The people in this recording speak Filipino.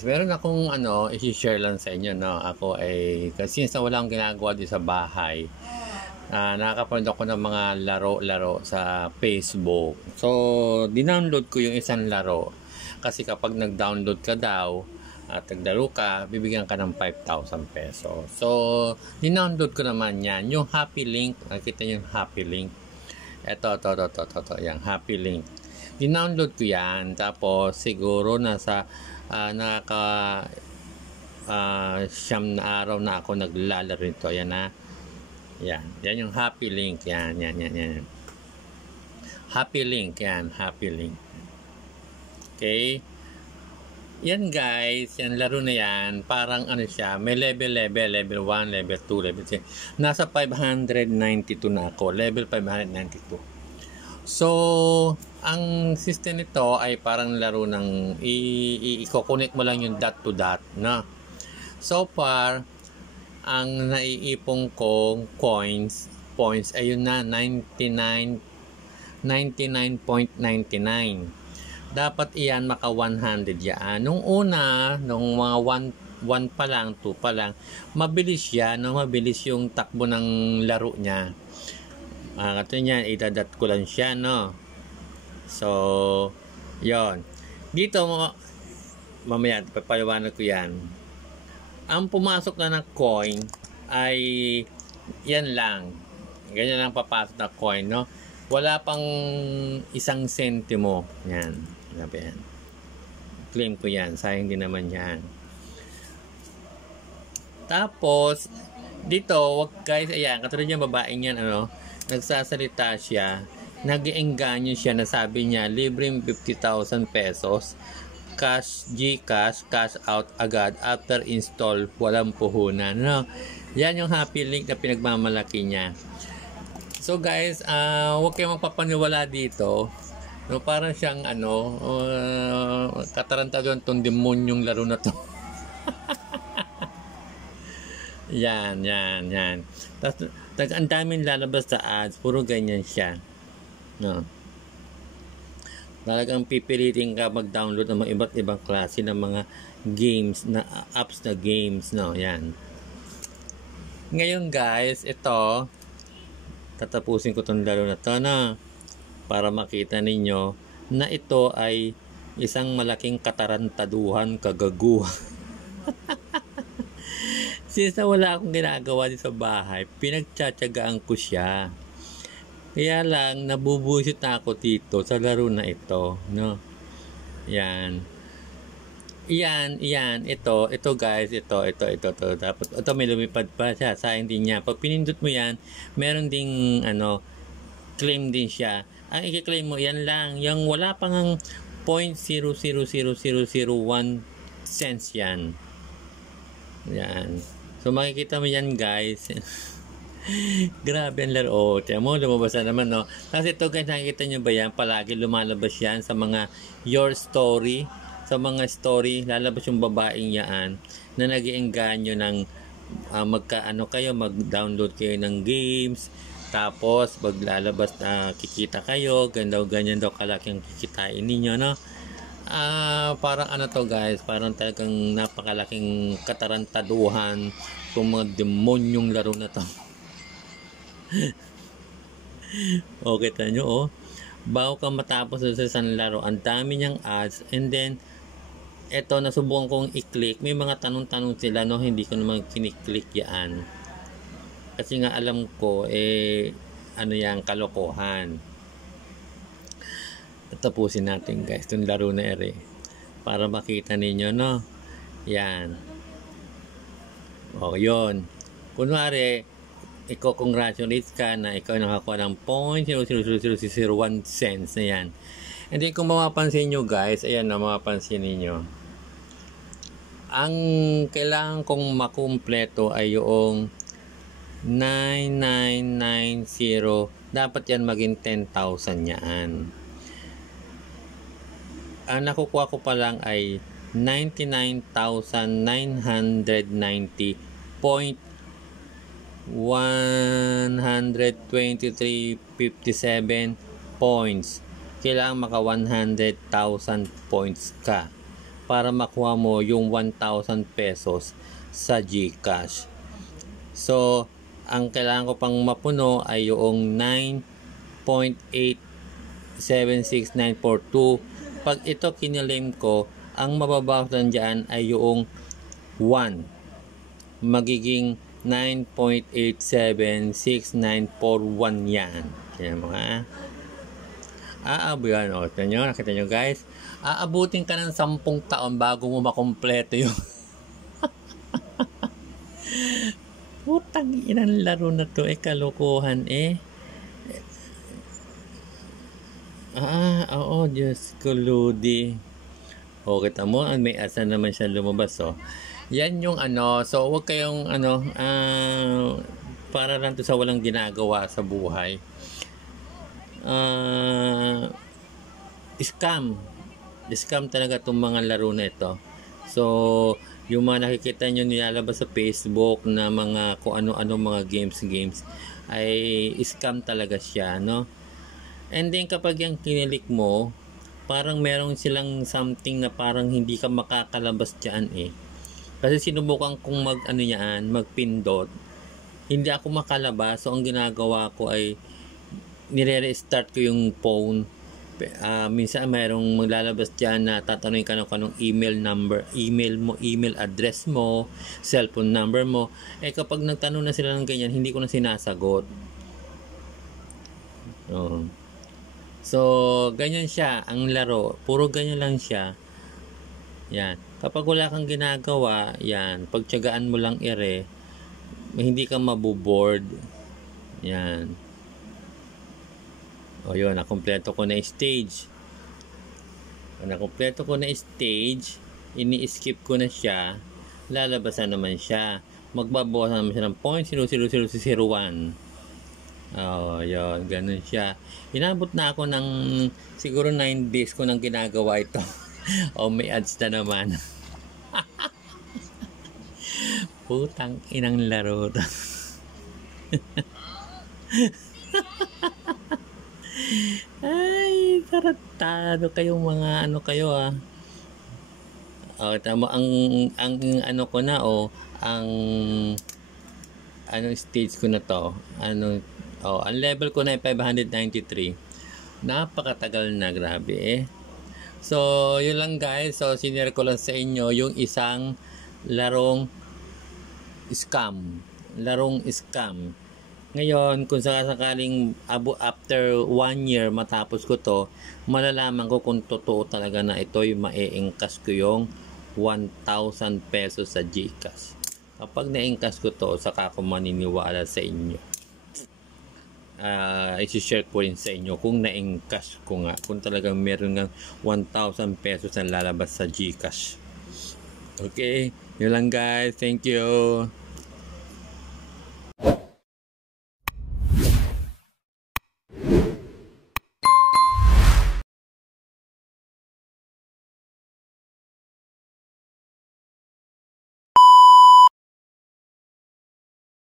guys, meron akong i-share lang sa inyo, no. Ako ay kasi sa wala akong ginagawa dito sa bahay. Nakakapanood ako ng mga laro-laro sa Facebook. So, dinownload ko yung isang laro. Kasi kapag nag-download ka daw at naglaro ka, bibigyan ka ng 5,000 pesos. So, dinownload ko naman yan. Yung Happy Link, nakita niyo yung Happy Link. Ito, yung Happy Link. Dinownload ko yan. Tapos, siguro nasa siyam na araw na ako naglalaro nito. Yan na. Yan yung Happy Link. Yan. Happy Link. Yan. Happy Link. Okay. Yan guys. Yan laro na yan. Parang siya. May level 1, level 2, level 3. Nasa 592 na ako. Level 592. So, ang system nito ay parang laro ng i-connect mo lang yung dot to dot, no? So far, ang naiipong kong points ay yun na 99.99. Dapat iyan maka 100 yan. Nung una, nung mga 1 pa lang, 2 pa lang, mabilis yan, no? Mabilis yung takbo ng laro niya. Katulad yan, idadat ko lang siya, no? So, yon. Dito, mamaya, papaliwanag ko yan. Ang pumasok na ng coin ay yan lang. Ganyan lang papasok na coin, no? Wala pang 1 sentimo. Yan. Yan. Claim ko yan. Sayang din naman yan. Tapos, dito, wag guys, ayan, katulad yung babaeng yan, nagsasalita siya, nag-iengganyo siya na sabi niya, libreng 50,000 pesos, cash, Gcash, cash out agad, after install, walang puhunan. No? Yan yung Happy Link na pinagmamalaki niya. So guys, huwag kayong magpapaniwala dito. No, parang siyang katarantaduhan tong demonyong laro na to. Yan. Tapos, ang daming lalabas sa ads, puro ganyan siya. No. Talagang pipilitin ka mag-download ng mga iba't ibang klase ng mga games, na apps na games, no. Yan. Ngayon guys, ito, tatapusin ko tong laro na to, na para makita ninyo na ito ay isang malaking katarantaduhan, kagaguhan. Since wala akong ginagawa dito sa bahay, pinagtsatsagaan ko siya. Kaya lang, nabubusit na ako dito sa laro na ito, no? Yan. Ito guys, ito. Dapat, ito may lumipad pa siya, sayang din niya. Pag pinindot mo yan, meron ding, claim din siya. Ang i-claim mo, yan lang. Yung wala pang 0.0000001 cents yan. Yan. So makikita mo yan guys. Grabe ang laro. Tiyan mo, lumabas na naman, no? Kasi ito guys, nakikita nyo ba yan? Palagi lumalabas yan sa mga your story. Sa mga story, lalabas yung babaeng yan na nag-iengganyo ng mag-download kayo ng games. Tapos, maglalabas na kikita kayo. Ganyan daw kalaking kikitain ninyo, no? Parang to guys, parang talagang napakalaking katarantaduhan itong mga demonyong laro na to. Okay, kita nyo, bago ka matapos sa isang laro, ang dami niyang ads, and then eto, nasubukan kong i-click, may mga tanong-tanong sila, no? Hindi ko naman kiniklik yan kasi nga alam ko yan, kalokohan. Tapusin natin guys itong laro na ere para makita ninyo, no? Yan. Yun. Kunwari, i-congratulate ka na ikaw nakakuha ng 0.00001 cents na yan. And then kung mapapansin nyo guys, ayan na, mapapansin ninyo, ang kailangan kong makumpleto ay yung 9990. Dapat yan maging 10,000 yan. Ang nakukuha ko pa lang ay 99,990.123.57 points. Kailangan maka 100,000 points ka para makuha mo yung 1,000 pesos sa GCash. So, ang kailangan ko pang mapuno ay yung 9.876942. Pag ito kinilaim ko, ang mababawasan dyan ay yung 1. Magiging 9.876941 yan. Kaya mga aabuyan. O, nakita nyo guys. Aabutin ka ng 10 taon bago mo makompleto yung putang inang laro na to. Kalokohan oo, Diyos ko, Ludi. O, kita mo, may asa naman siya lumabas, Yan yung so huwag kayong para lang to sa walang ginagawa sa buhay. Scam talaga itong mga laro na ito. So, yung mga nakikita nyo nilalabas sa Facebook na mga kung ano-ano mga games ay scam talaga siya, no? And then kapag yung kinilik mo, parang meron silang something na parang hindi ka makakalabas dyan Kasi sinubukan kong magpindot. Hindi ako makalabas. So, ang ginagawa ko ay nire-restart ko yung phone. Minsan mayroong maglalabas dyan na tatanungin ka ng email number, email address mo, cellphone number mo. Kapag nagtanong na sila ng ganyan, hindi ko na sinasagot. So, ganyan siya ang laro. Puro ganyan lang siya. Yan. Kapag wala kang ginagawa, yan, pagtiyagaan mo lang hindi ka maboboard. Yan. O yun, nakompleto ko na stage. Nakompleto ko na stage, ini-skip ko na siya, lalabasan naman siya. Magbabawasan naman siya ng 0.00001. O, yun, ganun siya. Inabot na ako ng siguro 9 days ko nang ginagawa ito. O, may ads na naman. Putang inang laro to. Ay, taratado kayong mga kayo tama ang ko na ang stage ko na to. Ang level ko na ay 593. Napakatagal na, grabe So, yun lang guys. So, sinare ko lang sa inyo yung isang larong scam. Ngayon, kung sakaling after 1 year matapos ko to, malalaman ko kung totoo talaga na ito'y ma-e-encash ko yung 1,000 pesos sa GCash. Kapag na-encash ko to, saka ako maniniwala sa inyo. I-share ko rin sa inyo kung na-encash ko nga, kung talagang meron ng 1,000 pesos na lalabas sa GCash. Okay, yun lang guys. Thank you.